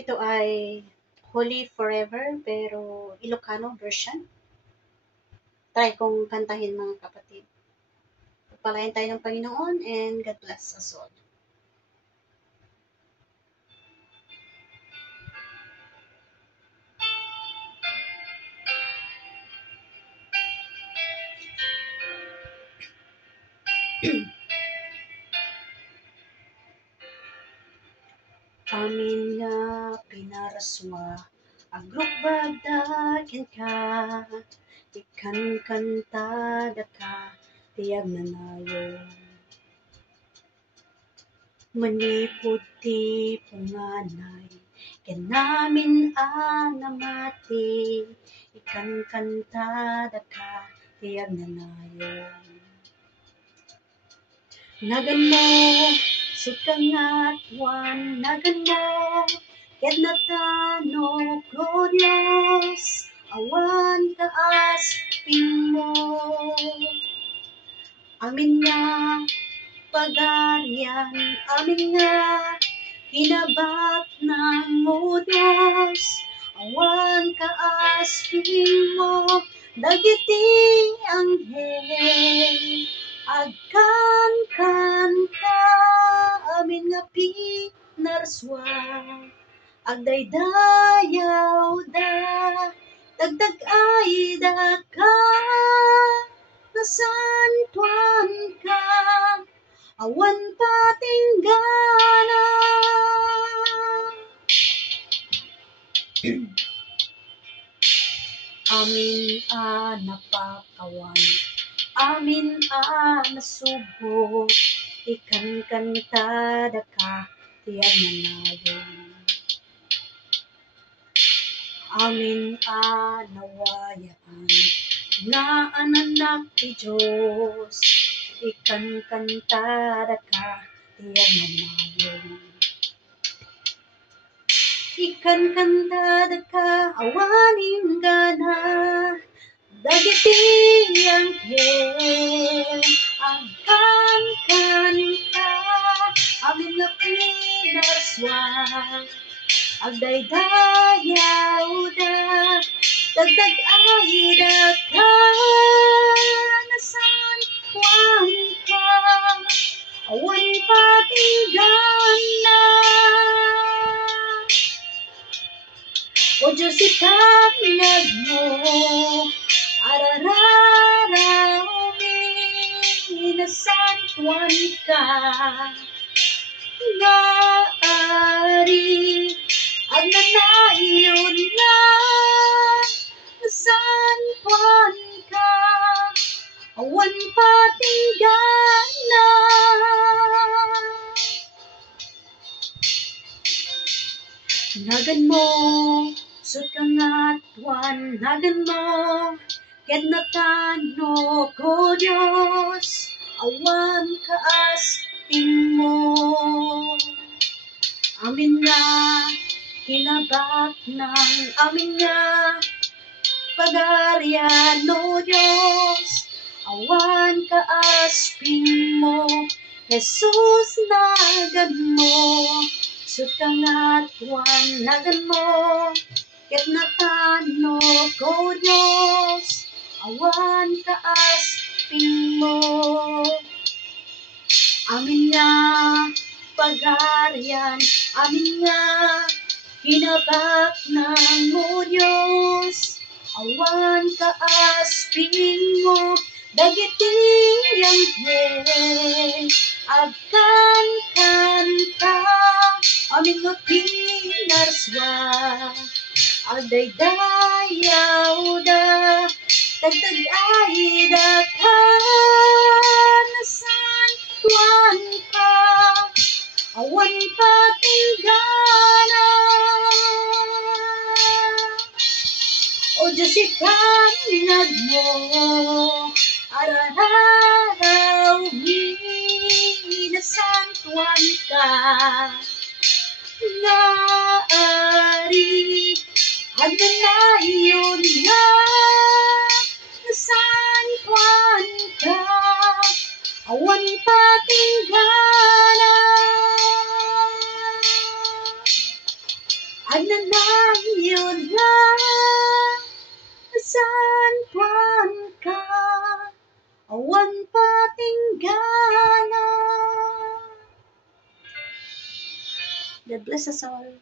Ito ay Holy Forever pero Ilocano version. Try kong kantahin mga kapatid. Pagpalain tayo ng Panginoon and God bless us all. Amin nga pinaraswa, agrukbagdakin ka, ikan kantada ka, tiyag na nayon. Manipod ti punganay, ken namin anamati, ikan kantada ka, tiyag na nayon. Nagan mo, sukangatwan, nagan mo, ket natano, glorious, awan kaas mo. Amin nga, pagarian, amin nga, hinabak ng Diyos, awan kaas mo, dagiti anghel, agkan kanta, amin nga pinarswa, agdaydayaw da, dagdag ay da ka, nasantuan ka, awan patinggana. Amin napakawan, amin nasubok, ikan kantada ka, tiyag na nayon. Amin nawayaan, nga ananak ti Diyos, ikan kantada ka, tiyag na nayon. Ikan kantada ka, awanin gana, dagiti anghel, agkan kanta, amin nga pinarswa, agdaydayaw da, dagdag ay da ka, nasantuan ka, awan patinggana. O Diyos itanag mo, ararara nasantuan ka, nga ari, at nanayon na, nasantuan ka, awan patinggana. Nagan mo, sukangatwan, nagan mo, ket natano ko Diyos, awan kaas mo. Amin nga, kinabak ng amin nga, pagarian o Diyos, awan kaas mo, Jesus nagan mo, sukangatwan, nagan mo, ket natano ko Diyos, awan kaas mo. Amin nga, pagarian, amin nga, hinabak ng Diyos, awan kaas mo, dagiti anghel, agkan kanta, amin nga pinarswa, agdaydayaw da, dagdag ay da ka, nasantuan ka, awan patinggana. O Diyos itanag mo, arararaw nasantuan ka, nga ari, at nanayon na, nasantuan ka, awan patinggana. Agnalang yun na, saan pan ka, awan patinggana. God bless us all.